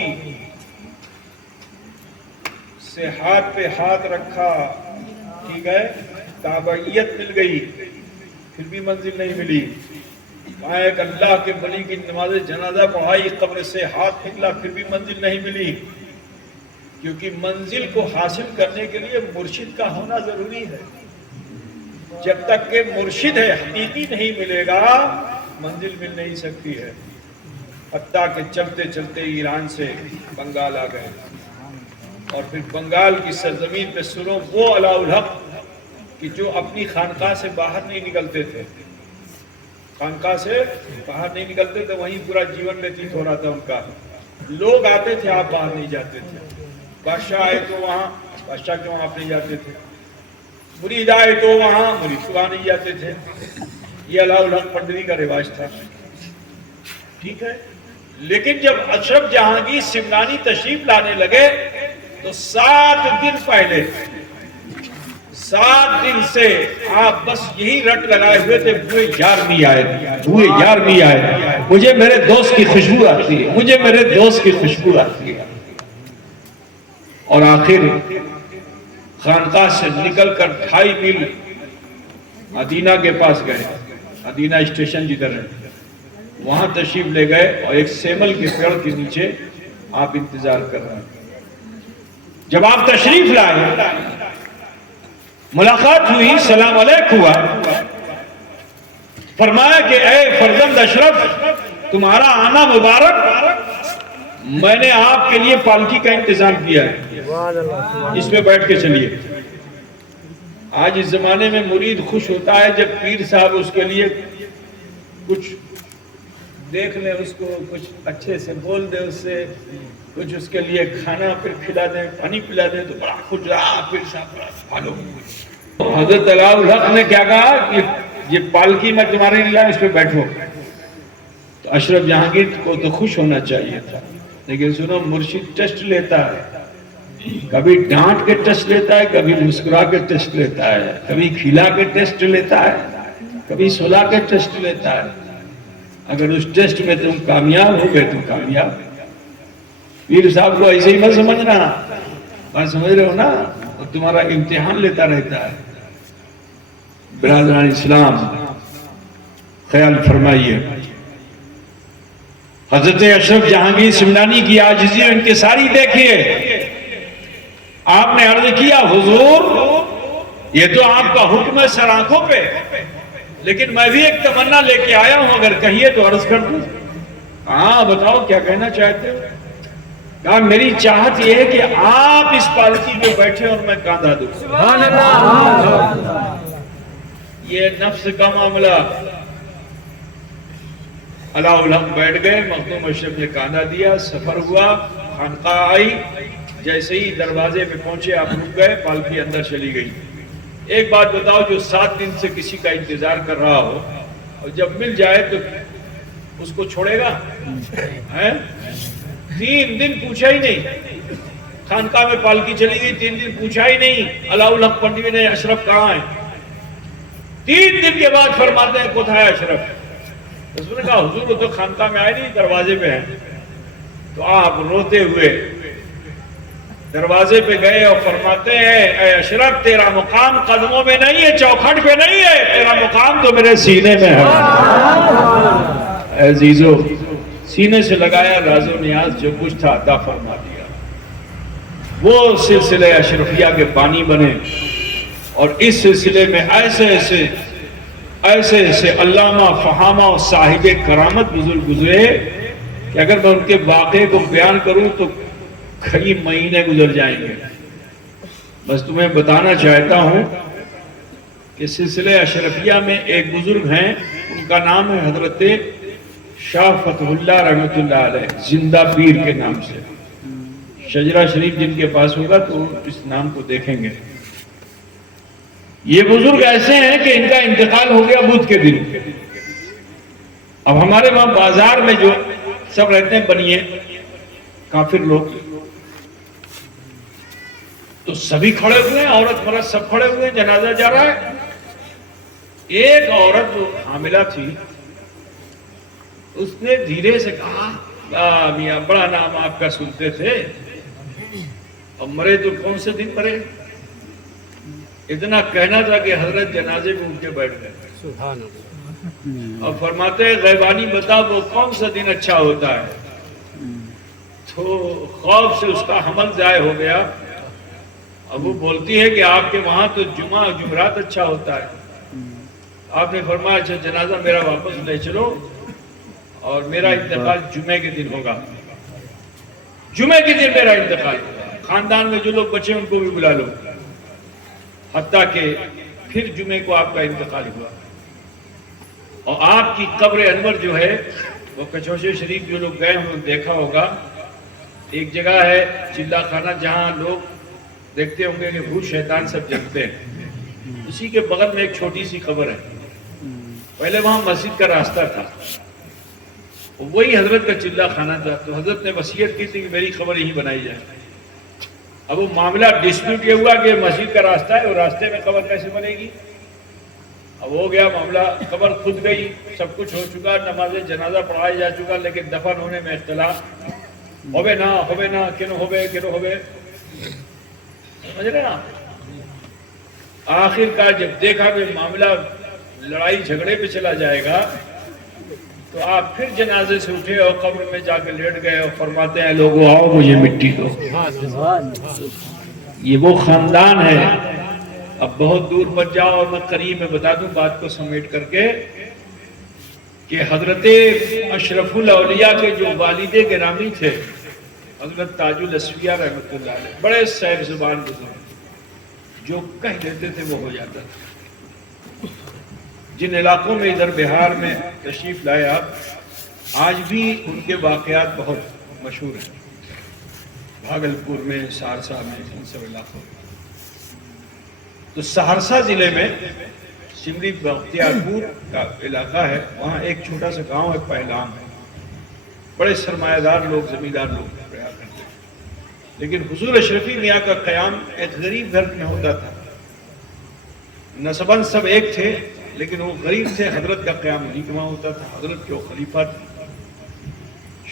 سے ہاتھ پہ ہاتھ رکھا، ٹھیک ہے، تابعیت مل گئی، پھر بھی منزل نہیں ملی۔ کہاں ایک اللہ کے ولی کی نماز جنازہ پڑھائی، قبر سے ہاتھ نکلا، پھر بھی منزل نہیں ملی۔ کیونکہ منزل کو حاصل کرنے کے لیے مرشد کا ہونا ضروری ہے۔ جب تک کہ مرشد ہے حقیقی نہیں ملے گا منزل مل نہیں سکتی ہے۔ حتیٰ کہ چلتے چلتے ایران سے بنگال آ گئے، اور پھر بنگال کی سرزمین پہ سنو وہ علاء الحق کہ جو اپنی خانقاہ سے باہر نہیں نکلتے تھے، خانقاہ سے باہر نہیں نکلتے تھے، وہیں پورا جیون ویتیت ہو رہا تھا ان کا۔ لوگ آتے تھے، آپ باہر نہیں جاتے تھے۔ بادشاہ آئے تو وہاں، بادشاہ کے وہاں آپ نہیں جاتے تھے۔ مرید آئے تو وہاں مرید صبح نہیں جاتے تھے، یہ علاؤ الحق پنڈری کا رواج تھا، ٹھیک ہے۔ لیکن جب اشرف جہانگیر سمنانی تشریف لانے لگے تو 7 دن پہلے 7 دن سے آپ بس یہی رٹ لگائے ہوئے تھے، بوئے یار نہیں آئے، بوئے یار نہیں آئے، مجھے میرے دوست کی خوشبو آتی ہے، مجھے میرے دوست کی خوشبو آتی ہے۔ اور آخر خانقاہ سے نکل کر 2.5 میل مدینہ کے پاس گئے، مدینہ اسٹیشن جدھر ہے وہاں تشریف لے گئے، اور ایک سیمل کے پیڑ کے نیچے آپ انتظار کر رہے ہیں۔ جب آپ تشریف لائے، ملاقات ہوئی، سلام علیک ہوا، فرمایا کہ اے فرزند اشرف، تمہارا آنا مبارک، میں نے آپ کے لیے پالکی کا انتظام کیا ہے، اس میں بیٹھ کے چلیے۔ آج اس زمانے میں مرید خوش ہوتا ہے جب پیر صاحب اس کے لیے کچھ دیکھ لیں، اس کو کچھ اچھے سے بول دے، اس سے کچھ اس کے لیے کھانا پھر کھلا دیں، پانی پلا دیں تو بڑا خوش رہا پیر صاحب، بڑا پھالو۔ حضرت علاء الحق نے کیا کہا کہ یہ پالکی میں تمہارے لیے اس پہ بیٹھو۔ تو اشرف جہانگیر کو تو خوش ہونا چاہیے تھا، لیکن سنو، مرشد ٹیسٹ لیتا ہے، کبھی ڈانٹ کے ٹیسٹ لیتا ہے، کبھی مسکرا کے ٹیسٹ لیتا ہے، کبھی کھلا کے ٹیسٹ لیتا ہے، کبھی سلا کے ٹیسٹ لیتا ہے۔ اگر اس ٹیسٹ میں تم کامیاب ہو گئے تم کامیاب۔ پیر صاحب کو ایسے ہی مت سمجھنا، بات سمجھ رہے ہو نا، وہ تمہارا امتحان لیتا رہتا ہے۔ برادران اسلام، خیال فرمائیے، حضرت اشرف جہانگیر سمنانی کی عاجزی اور انکساری دیکھیے۔ آپ نے عرض کیا، حضور یہ تو آپ کا حکم ہے سر آنکھوں پہ، لیکن میں بھی ایک تمنا لے کے آیا ہوں، اگر کہیے تو عرض کر دوں۔ ہاں بتاؤ کیا کہنا چاہتے ہو؟ کہا میری چاہت یہ ہے کہ آپ اس پالکی پہ بیٹھے اور میں کاندھا دوں۔ سبحان اللہ۔ یہ نفس کا معاملہ۔ علاء الحق بیٹھ گئے، مخدوم اشرف نے کاندھا دیا، سفر ہوا، خانقاہ آئی، جیسے ہی دروازے پہ پہنچے آپ رک گئے، پالکی اندر چلی گئی۔ ایک بات بتاؤ، جو 7 دن سے کسی کا انتظار کر رہا ہو اور جب مل جائے تو اس کو چھوڑے گا؟ 3 دن پوچھا ہی نہیں، خانقاہ میں پالکی چلی گئی، 3 دن پوچھا ہی نہیں علاء الحق پنڈوی نے اشرف کہاں ہے؟ 3 دن کے بعد فرماتے ہیں کوتھا ہے اشرف؟ اس نے کہا حضور وہ تو خانقاہ میں آئے نہیں، دروازے پہ ہیں۔ تو آپ روتے ہوئے دروازے پہ گئے اور فرماتے ہیں اے اشرف، تیرا مقام قدموں میں نہیں ہے، چوکھٹ پہ نہیں ہے، تیرا مقام تو میرے سینے میں ہے۔ اے عزیزو، سینے سے لگایا، راز و نیاز جو کچھ تھا عطا فرما دیا۔ وہ سلسلہ اشرفیہ کے بانی بنے، اور اس سلسلے میں ایسے ایسے علامہ فہامہ اور صاحب کرامت بزرگ گزرے کہ اگر میں ان کے واقعے کو بیان کروں تو کئی مہینے گزر جائیں گے۔ بس تمہیں بتانا چاہتا ہوں کہ سلسلہ اشرفیہ میں ایک بزرگ ہیں، ان کا نام ہے حضرت شاہ فتح اللہ رحمۃ اللہ علیہ، زندہ پیر کے نام سے۔ شجرہ شریف جن کے پاس ہوگا تو اس نام کو دیکھیں گے۔ یہ بزرگ ایسے ہیں کہ ان کا انتقال ہو گیا بدھ کے دن۔ اب ہمارے وہاں بازار میں جو سب رہتے ہیں بنیے کافر لوگ، تو سبھی کھڑے ہوئے ہیں، عورت مرد سب کھڑے ہوئے ہیں، جنازہ جا رہا ہے۔ ایک عورت جو حاملہ تھی، اس نے دھیرے سے کہا میاں بڑا نام آپ کا سنتے تھے، اور مرے تو کون سے دن مرے؟ اتنا کہنا تھا کہ حضرت جنازے میں اٹھ کے بیٹھ گئے۔ سبحان اللہ۔ اور فرماتے ہیں غیبانی بتا وہ کون سا دن اچھا ہوتا ہے؟ تو خوف سے اس کا حمل ضائع ہو گیا۔ اب وہ بولتی ہے کہ آپ کے وہاں تو جمعہ جمعرات اچھا ہوتا ہے۔ آپ نے فرمایا اچھا جنازہ میرا واپس لے چلو، اور میرا انتقال جمعے کے دن ہوگا، جمعے کے دن میرا انتقال ہوگا، خاندان میں جو لوگ بچے ان کو بھی بلا لو۔ حتیٰ کہ پھر جمعے کو آپ کا انتقال ہوا، اور آپ کی قبر انور جو ہے وہ کچوشے شریف جو لوگ گئے ہوں دیکھا ہوگا، ایک جگہ ہے چلہ خانہ جہاں لوگ دیکھتے ہوں گے کہ بھوت شیطان سب جگتے ہیں۔ اسی کے بغل میں ایک چھوٹی سی قبر ہے. پہلے وہاں مسجد کا راستہ تھا, وہی حضرت کا چلہ خانہ تھا. تو حضرت نے وصیت کی تھی کہ میری قبر یہیں بنائی جائے. اب وہ معاملہ ڈسپیوٹ یہ ہوا کہ مسجد کا راستہ ہے اور راستے میں قبر کیسے بنے گی. اب ہو گیا معاملہ, قبر کھد گئی, سب کچھ ہو چکا, نماز جنازہ پڑھایا جا چکا, لیکن دفن ہونے میں اختلاف. ہوبے نہ کنو ہوبے سمجھ رہے نا. آخر کار جب دیکھا کہ معاملہ لڑائی جھگڑے پہ چلا جائے گا تو آپ پھر جنازے سے اٹھے اور قبر میں جا کے لیٹ گئے اور فرماتے ہیں لوگوں آؤ مجھے مٹی دو. یہ وہ خاندان ہے. اب بہت دور مت جاؤ اور میں قریب میں بتا دوں بات کو سمیٹ کر کے کہ حضرت اشرف الاولیاء کے جو والد گرامی تھے حضرت تاج الاسفیاء رحمۃ اللہ علیہ, بڑے صاحب زبان بزرگ, جو کہہ دیتے تھے وہ ہو جاتا تھا. جن علاقوں میں ادھر بہار میں تشریف لائے آپ, آج بھی ان کے واقعات بہت مشہور ہیں. بھاگلپور میں, سہرسہ میں, ان سب علاقوں میں. تو سہرسہ ضلع میں سمری بختیارپور کا علاقہ ہے, وہاں ایک چھوٹا سا گاؤں ہے پہلام ہے. بڑے سرمایہ دار لوگ, زمیندار لوگ رہا کرتے ہیں. لیکن حضور اشرفی میاں کا قیام ایک غریب گھر میں ہوتا تھا. نسباً سب ایک تھے لیکن وہ غریب تھے. حضرت کا قیام انہیں کے وہاں ہوتا تھا. حضرت کے وہ خلیفہ تھے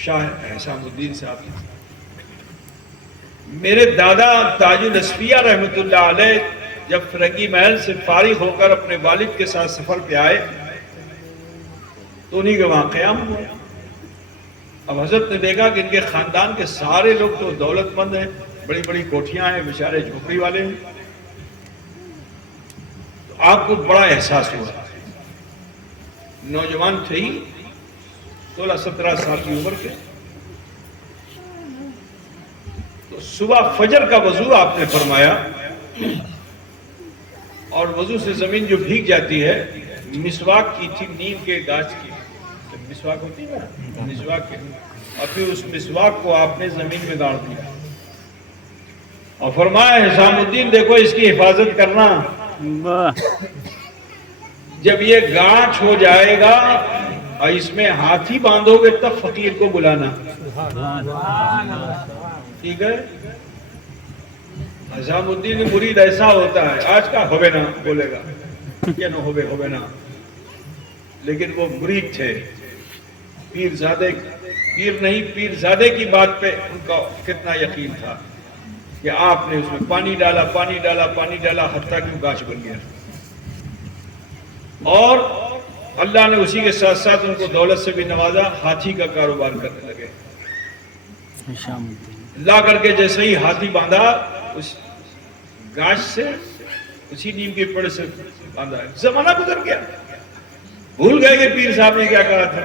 شاہ احسان الدین صاحب. میرے دادا تاج الاسفیاء رحمۃ اللہ علیہ جب فرنگی محل سے فارغ ہو کر اپنے والد کے ساتھ سفر پہ آئے تو انہیں کے وہاں قیام ہوا. اب حضرت نے دیکھا کہ ان کے خاندان کے سارے لوگ تو دولت مند ہیں, بڑی بڑی کوٹھیاں ہیں, بیچارے جھوپڑی والے ہیں. تو آپ کو بڑا احساس ہوا. نوجوان تھے ہی, 16-17 سال کی عمر کے. تو صبح فجر کا وضو آپ نے فرمایا اور وضو سے زمین جو بھیگ جاتی ہے, مسواک کی تھی نیم کے گاچھ کی, مسواک ہوتی ہے نا, مسواک کے, اور پھر اس مسواک کو آپ نے زمین میں گاڑ دیا اور فرمایا حسام الدین دیکھو اس کی حفاظت کرنا. جب یہ گاچھ ہو جائے گا اور اس میں ہاتھی باندھو گے تب فقیر کو بلانا. ٹھیک ہے. حسام الدین مرید ایسا ہوتا ہے, آج کا ہوبے نا بولے گا, کیا نہ ہوبے نا. لیکن وہ مرید تھے, پیر زادے کی بات پہ ان کا کتنا یقین تھا کہ آپ نے اس میں پانی ڈالا حتیٰ کہ وہ گاچھ بن گیا. اور اللہ نے اسی کے ساتھ ساتھ ان کو دولت سے بھی نوازا, ہاتھی کا کاروبار کرنے لگے. لا کر کے جیسے ہی ہاتھی باندھا اس گاچھ سے, اسی نیم کے پیڑ سے باندھا. زمانہ گزر گیا, بھول گئے کہ پیر صاحب نے کیا کہا تھا.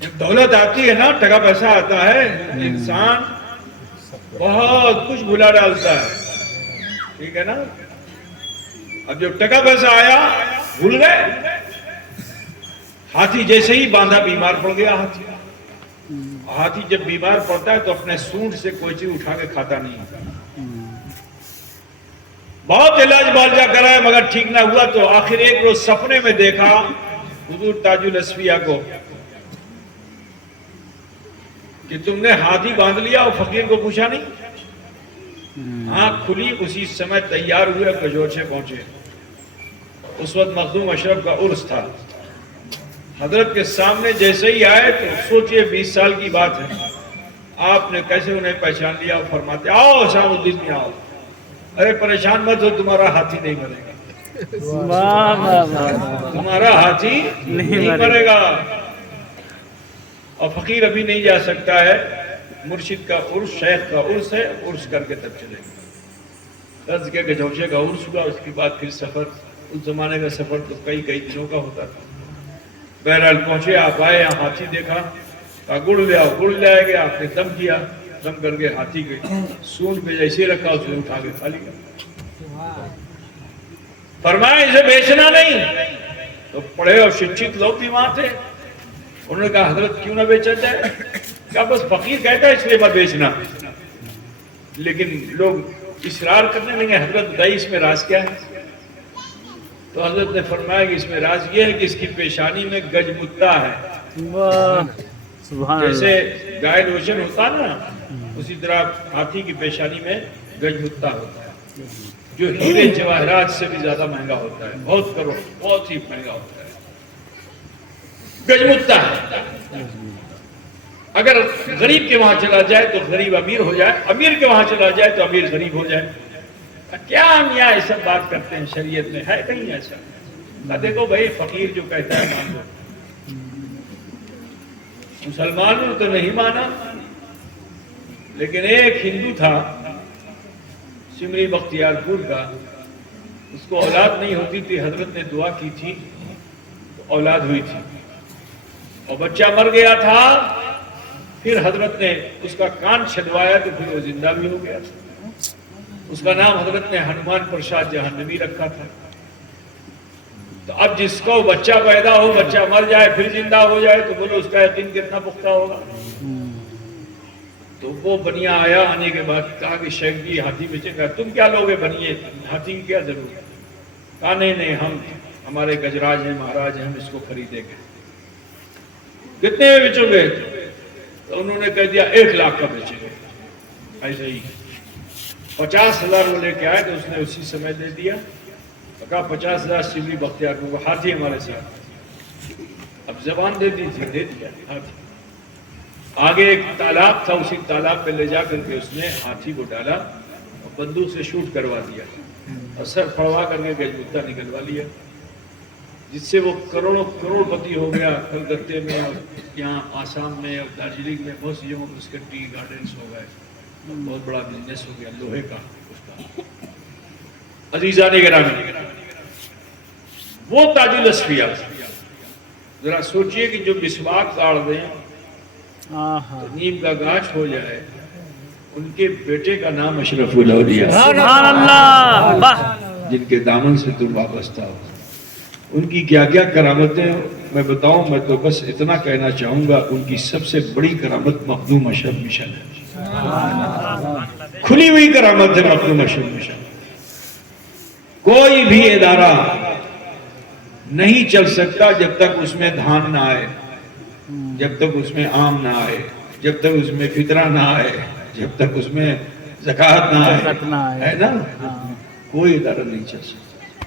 جب دولت آتی ہے نا, ٹکا پیسہ آتا ہے, انسان بہت کچھ بھلا ڈالتا ہے. ٹھیک ہے نا. اب جب ٹکا پیسہ آیا بھول گئے. ہاتھی جیسے ہی باندھا بیمار پڑ گیا. ہاتھی جب بیمار پڑتا ہے تو اپنے سونڈ سے کوئی چیز اٹھا کے کھاتا نہیں. بہت علاج معالجہ کرا ہے مگر ٹھیک نہ ہوا. تو آخر ایک روز سپنے میں دیکھا حضور تاج الاسفیاء کو کہ تم نے ہاتھی باندھ لیا اور فقیر کو پوچھا نہیں. آنکھ کھلی, اسی سمے تیار ہوئے, کجورچے پہنچے. اس وقت مخدوم اشرف کا عرس تھا. حضرت کے سامنے جیسے ہی آئے تو سوچئے 20 سال کی بات ہے, آپ نے کیسے انہیں پہچان لیا اور فرماتے آؤ حسام الدین میں آؤ. ارے پریشان مت ہو, تمہارا ہاتھی نہیں مرے گا, تمہارا ہاتھی نہیں مرے گا. اور فقیر ابھی نہیں جا سکتا ہے, مرشد کا عرس, شیخ کا عرس ہے, عرس کر کے تب چلے گا. درج کے گجوشے کا عرس ہوا, اس کے بعد پھر سفر. اس زمانے کا سفر تو کئی دنوں کا ہوتا تھا. بہرحال پہنچے, آپ آئے, یہاں ہاتھی دیکھا, کہا گڑ لے آؤ. گڑ لے آئے گے, آپ نے دم کیا, دم کر کے ہاتھی کے سونڈ پہ جیسے رکھا اس نے اٹھا کے کھا لیا. فرمایا اسے بیچنا نہیں. تو پڑھے اور شکشت لوگ بھی وہاں تھے. انہوں نے کہا حضرت کیوں نہ بیچا جائے. کہا بس فقیر کہتا ہے اس لیے مت بیچنا. لیکن لوگ اصرار کرنے لگے, حضرت بتائیے اس میں راز کیا ہے. تو حضرت نے فرمایا کہ اس میں راز یہ ہے کہ اس کی پیشانی میں گج متا ہے. سبحان جیسے اللہ. گائے روشن ہوتا نا، اسی طرح ہاتھی کی پیشانی میں گج متا ہوتا ہے، جو ہیرے جواہرات سے بھی زیادہ مہنگا ہوتا ہے، بہت کروڑ، بہت ہی مہنگا ہوتا ہے. گج متا ہے. اگر غریب کے وہاں چلا جائے تو غریب امیر ہو جائے، امیر کے وہاں چلا جائے تو امیر غریب ہو جائے. کیا ہم یہاں ایسا بات کرتے ہیں؟ شریعت میں ہے کہیں ایسا؟ دیکھو بھائی، فقیر جو کہتا ہے مان لو. مسلمانوں نے تو نہیں مانا، لیکن ایک ہندو تھا سمری بختیار پور کا، اس کو اولاد نہیں ہوتی تھی، حضرت نے دعا کی تھی تو اولاد ہوئی تھی، اور بچہ مر گیا تھا، پھر حضرت نے اس کا کان چھدوایا تو پھر وہ زندہ بھی ہو گیا. اس کا نام حضرت نے ہنومان پرساد جہنمی رکھا تھا. تو اب جس کو بچہ پیدا ہو، بچہ مر جائے پھر زندہ ہو جائے، تو بولو اس کا یقین کتنا پختہ ہوگا. تو وہ بنیا آیا، آنے کے بعد کہا کہ شیخ جی ہاتھی بیچے گا. تم کیا لوگے بنیے، ہاتھی کی کیا ضرورت ہے؟ کہا نہیں نہیں، ہمارے گجراج ہیں، مہاراج ہیں، ہم اس کو خریدیں گے. کتنے میں بیچو گے؟ تو انہوں نے کہہ دیا 1 لاکھ کا بیچیں گے. ایسے ہی 50,000 وہ لے کے آئے تو اس نے اسی سمے دے دیا. کہا 50,000 سمری بختیار کو، ہاتھی ہمارے ساتھ. اب زبان دے دی تھی، دے دیا ہاتھی. آگے ایک تالاب تھا، اسی تالاب پہ لے جا کر کے اس نے ہاتھی کو ڈالا اور بندوق سے شوٹ کروا دیا اور سر پھڑوا کر کے گج متا نکلوا لیا، جس سے وہ کروڑ پتی ہو گیا. کلکتے میں اور یہاں آسام میں اور دارجلنگ میں بہت سی جگہوں پر اس کے ٹی گارڈنس ہو گئے، بہت بڑا بزنس ہو گیا لوہے کا اس کا. عزیزان گرامی، وہ تاج الاصفیاء، ذرا سوچئے کہ جو مسواک کاٹ دیں تو نیم کا گاچھ ہو جائے، ان کے بیٹے کا نام اشرف الاولیاء، سبحان اللہ. جن کے دامن سے تم وابستہ ہو. ان کی کیا کیا کرامتیں میں بتاؤں؟ میں تو بس اتنا کہنا چاہوں گا، ان کی سب سے بڑی کرامت مخدوم اشرف مشن ہے. کھلی ہوئی کرامت ہے مخدوم اشرف مشن. کوئی بھی ادارہ نہیں چل سکتا جب تک اس میں دھان نہ آئے، جب تک اس میں آم نہ آئے، جب تک اس میں فطرہ نہ آئے، جب تک اس میں زکوٰۃ نہ آئے، ہے نا؟ کوئی ادارہ نہیں چل سکتا.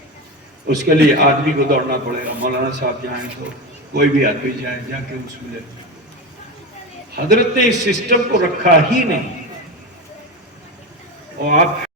اس کے لیے آدمی کو دوڑنا پڑے گا. مولانا صاحب جائیں تو کوئی بھی آدمی جائے، جا کے اس میں لے. حضرت نے اس سسٹم کو رکھا ہی نہیں. اور آپ